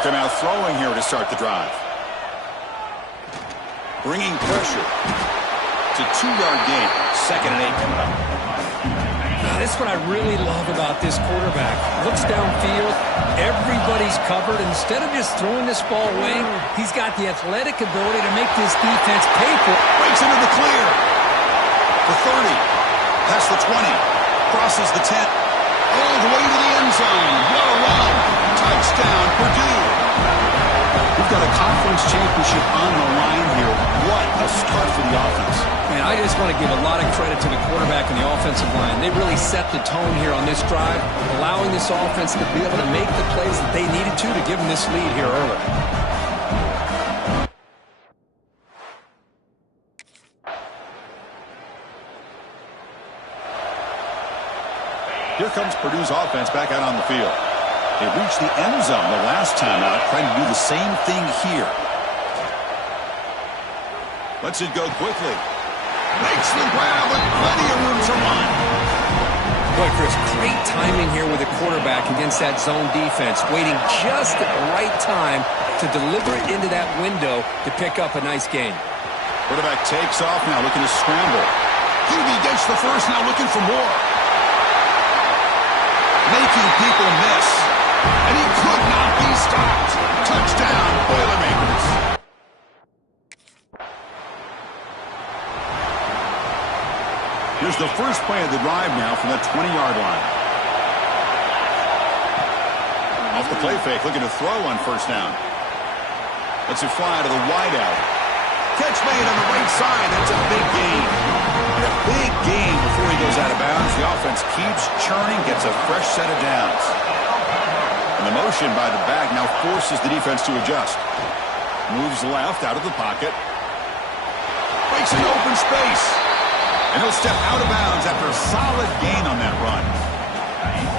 But they're now throwing here to start the drive. Bringing pressure. It's a 2-yard gain. 2nd and 8 coming up. Now, this is what I really love about this quarterback. Looks downfield. Everybody's covered. Instead of just throwing this ball away, he's got the athletic ability to make this defense pay for it. Breaks into the clear. The 30. Past the 20. Crosses the 10. All the way to the end zone. What a run. Touchdown, Purdue. We've got a conference championship on the line here. What a start for the offense. Man, I just want to give a lot of credit to the quarterback and the offensive line. They really set the tone here on this drive, allowing this offense to be able to make the plays that they needed to give them this lead here early. Here comes Purdue's offense back out on the field. They reached the end zone the last time out, trying to do the same thing here. Lets it go quickly. Makes the grab with plenty of room to run. Boy, Chris, great timing here with the quarterback against that zone defense, waiting just at the right time to deliver it into that window to pick up a nice gain. Quarterback takes off now, looking to scramble. QB gets the first, now looking for more. Making people miss. And he could not be stopped. Touchdown, Boilermakers. Here's the first play of the drive now from the 20-yard line. Off the play fake, looking to throw on first down. Lets it fly to the wideout. Catch made on the right side. That's a big gain. And a big gain before he goes out of bounds. The offense keeps churning, gets a fresh set of downs. And the motion by the back now forces the defense to adjust. Moves left out of the pocket. Breaks an open space. And he'll step out of bounds after a solid gain on that run.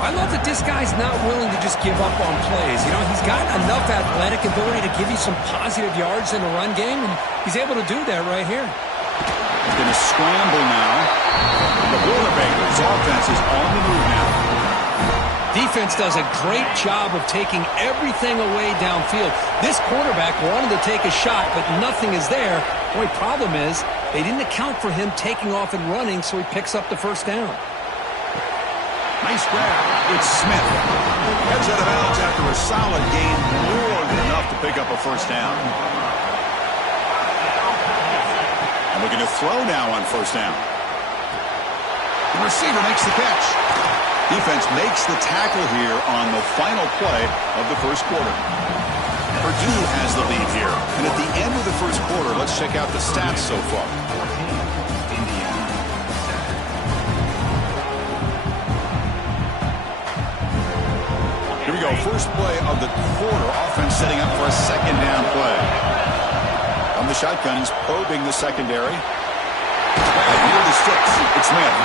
I love that this guy's not willing to just give up on plays. You know, he's got enough athletic ability to give you some positive yards in the run game, and he's able to do that right here. He's going to scramble now. The Boilermakers offense is on the move now. Defense does a great job of taking everything away downfield. This quarterback wanted to take a shot, but nothing is there. The only problem is they didn't account for him taking off and running, so he picks up the first down. Nice grab. It's Smith. Heads out of bounds after a solid gain, more than enough to pick up a first down. And looking to throw now on first down. The receiver makes the catch. Defense makes the tackle here on the final play of the first quarter. Purdue has the lead here. And at the end of the first quarter, let's check out the stats so far. Here we go. First play of the quarter. Offense setting up for a second down play. On the shotgun, he's probing the secondary. Near the 6. It's Smith.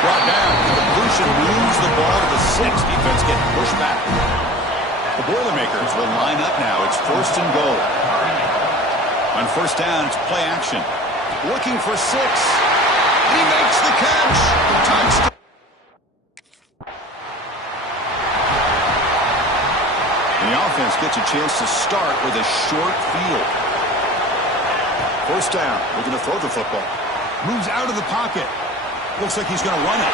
Brought down. The completion moves the ball to the 6. Defense getting pushed back. The Boilermakers will line up now. It's first and goal. On first down, it's play action. Looking for 6. And he makes the catch. Touchdown. And the offense gets a chance to start with a short field. First down. Looking to throw the football. Moves out of the pocket. Looks like he's going to run it.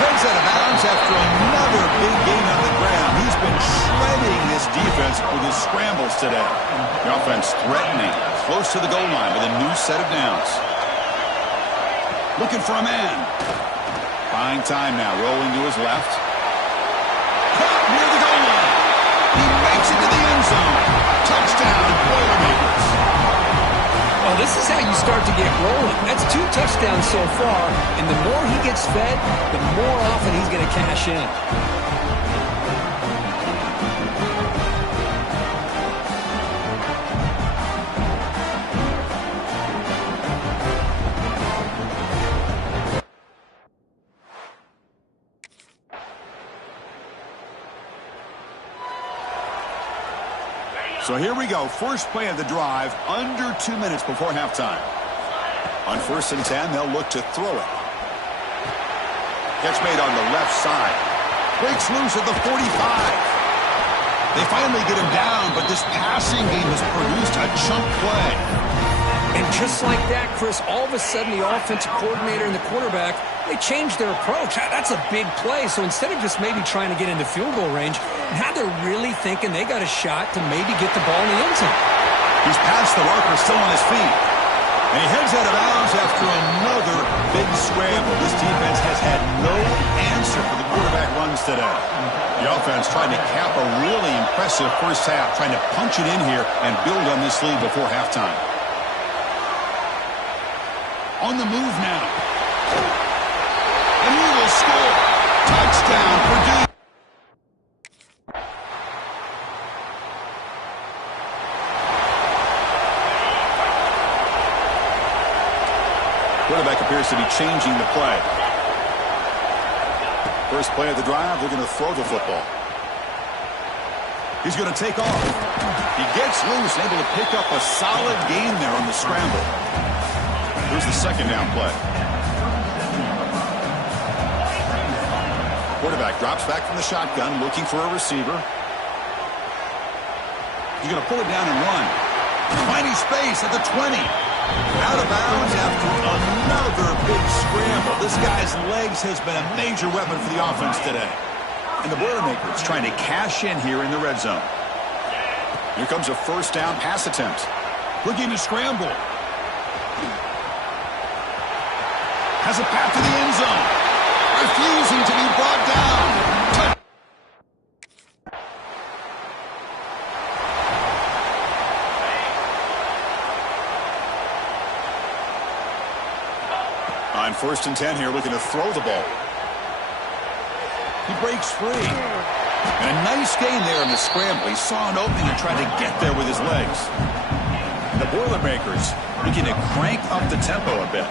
Heads out of bounds after another big gain on the ground. He's been shredding this defense with his scrambles today. The offense threatening, close to the goal line with a new set of downs. Looking for a man. Buying time now, rolling to his left. Caught near the goal line. He makes it to the end zone. Touchdown, Boilermakers. Well, this is how you start to get rolling. That's 2 touchdowns so far, and the more he gets fed, the more often he's going to cash in. So here we go. First play of the drive, under 2 minutes before halftime. On first and 10, they'll look to throw it. Catch made on the left side. Breaks loose at the 45. They finally get him down, but this passing game has produced a chunk play. And just like that, Chris, all of a sudden the offensive coordinator and the quarterback, they changed their approach. That's a big play. So instead of just maybe trying to get into field goal range, now they're really thinking they got a shot to maybe get the ball in the end zone. He's past the marker, still on his feet. And he heads out of bounds after another big scramble. This defense has had no answer for the quarterback runs today. The offense trying to cap a really impressive first half, trying to punch it in here and build on this lead before halftime. On the move now. And he will score. Touchdown, Purdue. Quarterback appears to be changing the play. First play of the drive, they're going to throw the football. He's going to take off. He gets loose, able to pick up a solid gain there on the scramble. Here's the second down play. Quarterback drops back from the shotgun, looking for a receiver. He's going to pull it down and run. Finding space at the 20. Out of bounds after another big scramble. This guy's legs has been a major weapon for the offense today. And the Boilermakers trying to cash in here in the red zone. Here comes a first down pass attempt. Looking to scramble. Has a path to the end zone. Refusing to be brought down. On 1st and 10 here, looking to throw the ball. He breaks free. And a nice gain there in the scramble. He saw an opening and tried to get there with his legs. And the Boilermakers looking to crank up the tempo a bit.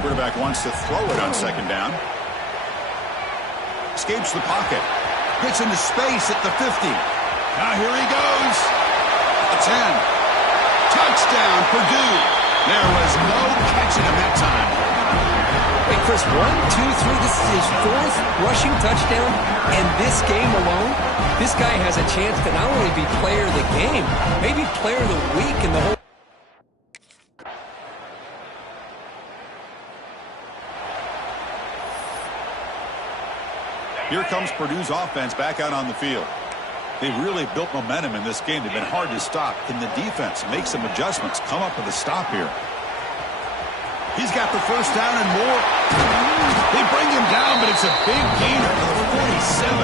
Quarterback wants to throw it on second down. Escapes the pocket. Gets into space at the 50. Now here he goes. The 10. Touchdown, Purdue. There was no catching him that time. Hey, Chris, 1, 2, 3. This is his 4th rushing touchdown. And this game alone, this guy has a chance to not only be player of the game, maybe player of the week in the whole. Here comes Purdue's offense back out on the field. They really built momentum in this game. They've been hard to stop. Can the defense make some adjustments? Come up with a stop here. He's got the first down and more. They bring him down, but it's a big gainer for the 47.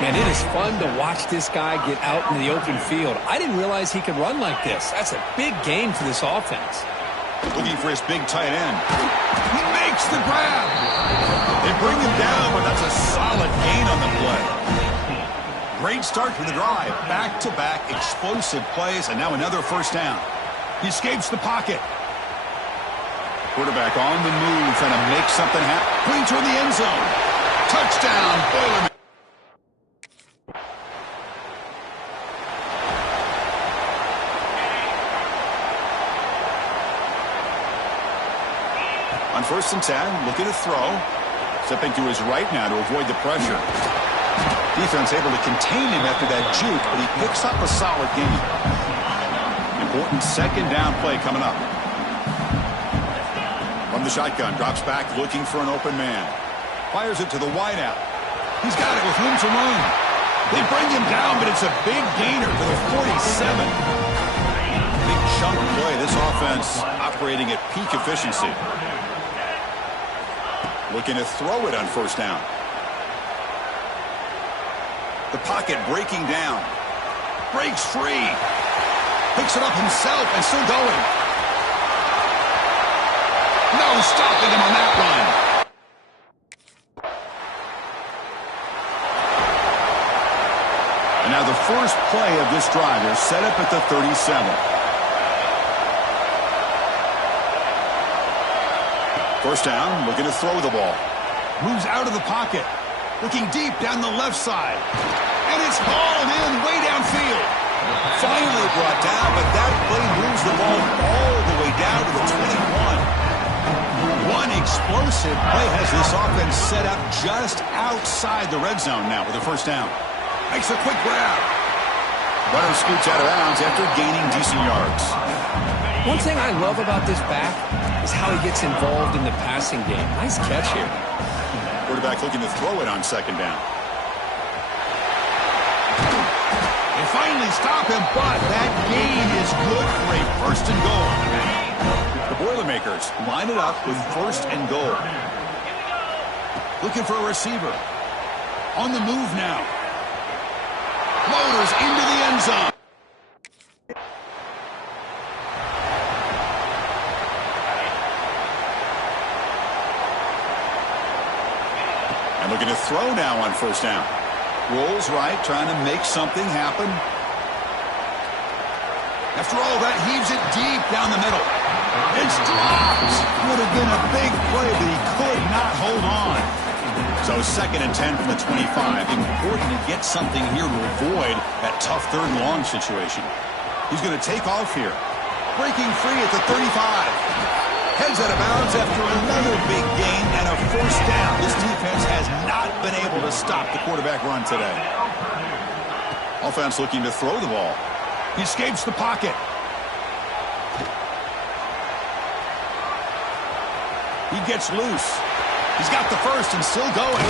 Man, it is fun to watch this guy get out in the open field. I didn't realize he could run like this. That's a big game for this offense. Looking for his big tight end. He makes the grab. They bring him down, but that's a solid gain on the play. Great start to the drive. Back-to-back explosive plays, and now another first down. He escapes the pocket. Quarterback on the move, trying to make something happen. Clean toward the end zone. Touchdown, Boilermakers. On 1st and 10, looking to throw. Stepping to his right now to avoid the pressure. Defense able to contain him after that juke, but he picks up a solid gain. Important second down play coming up. From the shotgun, drops back looking for an open man. Fires it to the wideout. He's got it with room to run. They bring him down, but it's a big gainer for the 47. Big chunk play. This offense operating at peak efficiency. Looking to throw it on first down. The pocket breaking down. Breaks free. Picks it up himself and still going. No stopping him on that run. And now the first play of this drive is set up at the 37. First down, looking to throw the ball. Moves out of the pocket. Looking deep down the left side. And it's hauled in way downfield. Finally brought down, but that play moves the ball all the way down to the 21. One explosive play has this offense set up just outside the red zone now with a first down. Makes a quick grab. Runner scoots out of bounds after gaining decent yards. One thing I love about this back is how he gets involved in the passing game. Nice catch here. Quarterback looking to throw it on second down. They finally stop him, but that gain is good for a first and goal. The Boilermakers line it up with first and goal. Looking for a receiver. On the move now. Floaters into the end zone. And looking to throw now on first down. Rolls right, trying to make something happen. After all that, heaves it deep down the middle. It's dropped. Would have been a big play, but he could not hold on. So 2nd and 10 from the 25. Important to get something here to avoid that tough third and long situation. He's going to take off here. Breaking free at the 35. Heads out of bounds after another big gain and a first down. This defense has not been able to stop the quarterback run today. Offense looking to throw the ball. He escapes the pocket. He gets loose. He's got the first and still going.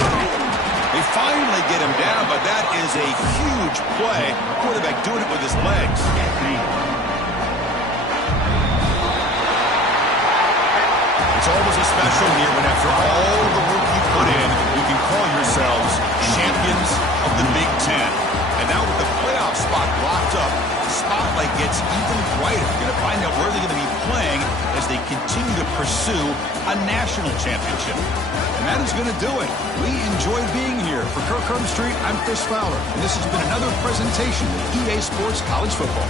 They finally get him down, but that is a huge play. Quarterback doing it with his legs. It's always a special year when after all the work you put in, you can call yourselves champions of the Big Ten. And now with the playoff spot locked up, the spotlight gets even brighter. You're going to find out where they're going to be playing as they continue to pursue a national championship. And that is going to do it. We enjoyed being here. For Kirk Street, I'm Chris Fowler, and this has been another presentation of EA Sports College Football.